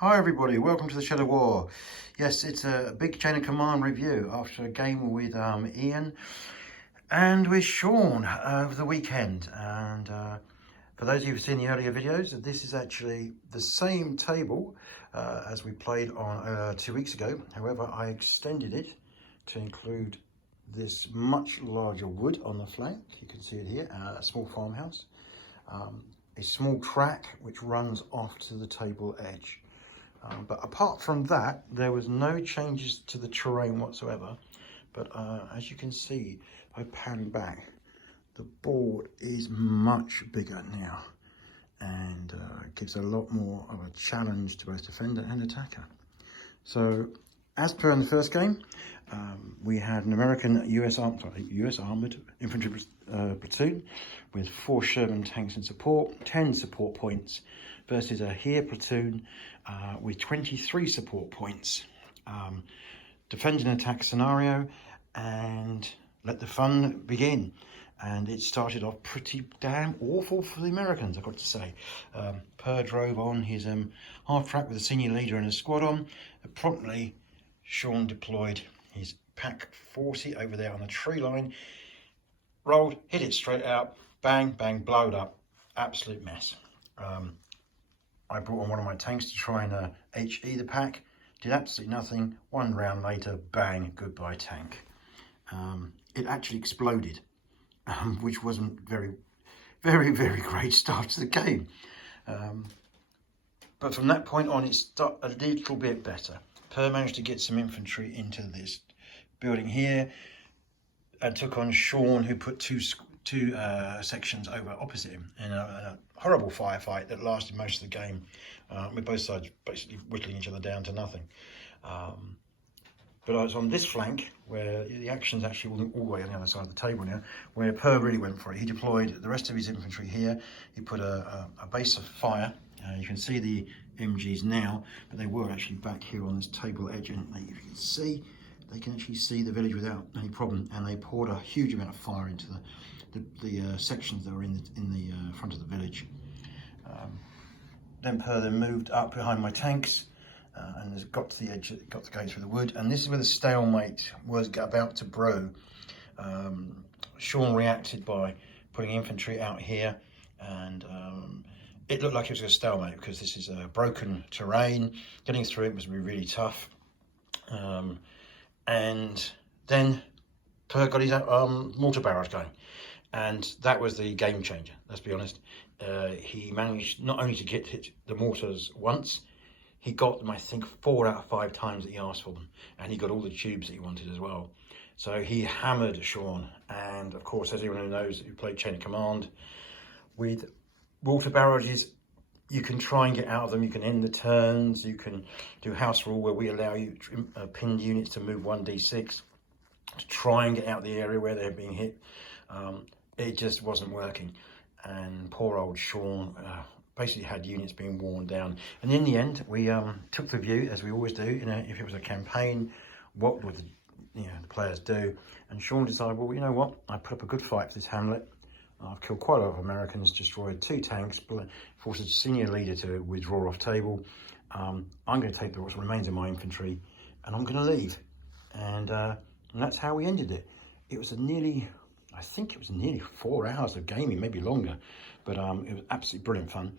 Hi everybody, welcome to the Shadow War. Yes, it's a big chain of command review after a game with Ian and with Sean over the weekend. And for those of you who've seen the earlier videos, this is actually the same table as we played on 2 weeks ago. However, I extended it to include this much larger wood on the flank. You can see it here, a small farmhouse. A small track which runs off to the table edge. But apart from that, there was no changes to the terrain whatsoever. But as you can see, if I pan back, the board is much bigger now and gives a lot more of a challenge to both defender and attacker. So as per in the first game, we had an American US Armored Infantry platoon with 4 Sherman tanks in support, 10 support points, versus a Heer platoon with 23 support points. Defend an attack scenario and let the fun begin. And it started off pretty damn awful for the Americans, I've got to say. Per drove on his half-track with a senior leader and a squad on. Promptly, Sean deployed his Pack 40 over there on the tree line. Rolled, hit it straight out, bang, bang, blowed up. Absolute mess. I brought on one of my tanks to try and HE the pack. Did absolutely nothing. 1 round later, bang, goodbye tank. It actually exploded, which wasn't very great start to the game. But from that point on, it started a little bit better. Per managed to get some infantry into this building here and took on Sean, who put two sections over opposite him in a horrible firefight that lasted most of the game, with both sides basically whittling each other down to nothing. But I was on this flank where the action's actually all the way on the other side of the table now, where Per really went for it. He deployed the rest of his infantry here. He put a base of fire. You can see the MGs now, but they were actually back here on this table edge, and if you can see, they can actually see the village without any problem, and they poured a huge amount of fire into the sections that were in the front of the village. Then Per then moved up behind my tanks and got to the edge, got to go through the wood, and this is where the stalemate was about to brew. Sean reacted by putting infantry out here, and it looked like it was a stalemate because this is a broken terrain. Getting through it was really tough. And then Per got his mortar barrage going, and that was the game changer, let's be honest. He managed not only to hit the mortars once, he got them I think 4 out of 5 times that he asked for them, and he got all the tubes that he wanted as well. So he hammered Sean, and of course, as everyone who knows who played Chain of Command, with mortar barrages, you can try and get out of them, you can end the turns, you can do house rule where we allow you pinned units to move 1d6 to try and get out of the area where they're being hit. It just wasn't working, and poor old Sean basically had units being worn down. And in the end, we took the view, as we always do, if it was a campaign, what would the players do? And Sean decided, well, you know what, I put up a good fight for this Hamlet. I've killed quite a lot of Americans, destroyed 2 tanks, forced a senior leader to withdraw off table. I'm going to take what remains of my infantry, and I'm going to leave. And that's how we ended it. It was I think it was nearly 4 hours of gaming, maybe longer, but it was absolutely brilliant fun.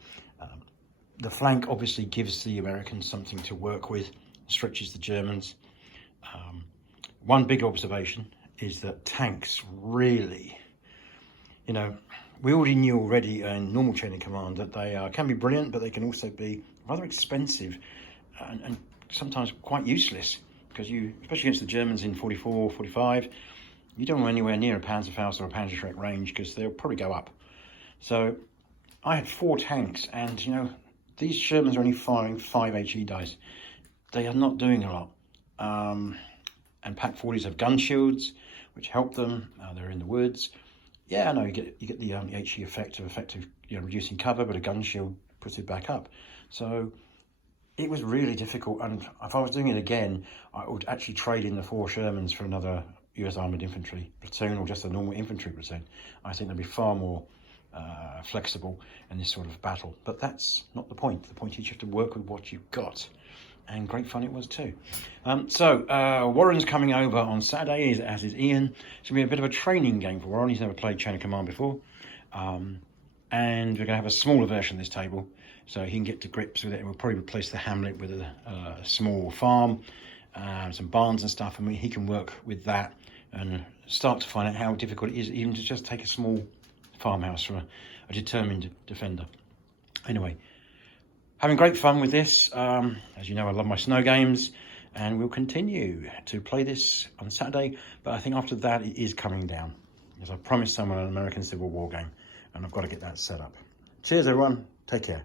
The flank obviously gives the Americans something to work with, stretches the Germans. One big observation is that tanks really, we already knew in normal Chain of Command that they can be brilliant, but they can also be rather expensive and sometimes quite useless, because especially against the Germans in 44, 45, you don't want anywhere near a Panzerfaust or a Panzerschreck range because they'll probably go up. So I had 4 tanks, and these Shermans are only firing 5 HE dice. They are not doing a lot. And Pack 40s have gun shields, which help them. They're in the woods. Yeah, I know you get the HE effect of effective reducing cover, but a gun shield puts it back up. So it was really difficult, and if I was doing it again, I would actually trade in the 4 Shermans for another US Armoured Infantry platoon or just a normal infantry platoon. I think they'd be far more flexible in this sort of battle. But that's not the point. The point is you have to work with what you've got. And great fun it was too. Warren's coming over on Saturday, as is Ian. It's going to be a bit of a training game for Warren. He's never played Chain of Command before. And we're going to have a smaller version of this table, so he can get to grips with it. And we'll probably replace the Hamlet with a small farm, some barns and stuff, and he can work with that and start to find out how difficult it is even to just take a small farmhouse for a determined defender. Anyway, having great fun with this. As you know, I love my snow games, and we'll continue to play this on Saturday, but I think after that it is coming down, because I promised someone an American Civil War game, and I've got to get that set up. Cheers everyone, take care.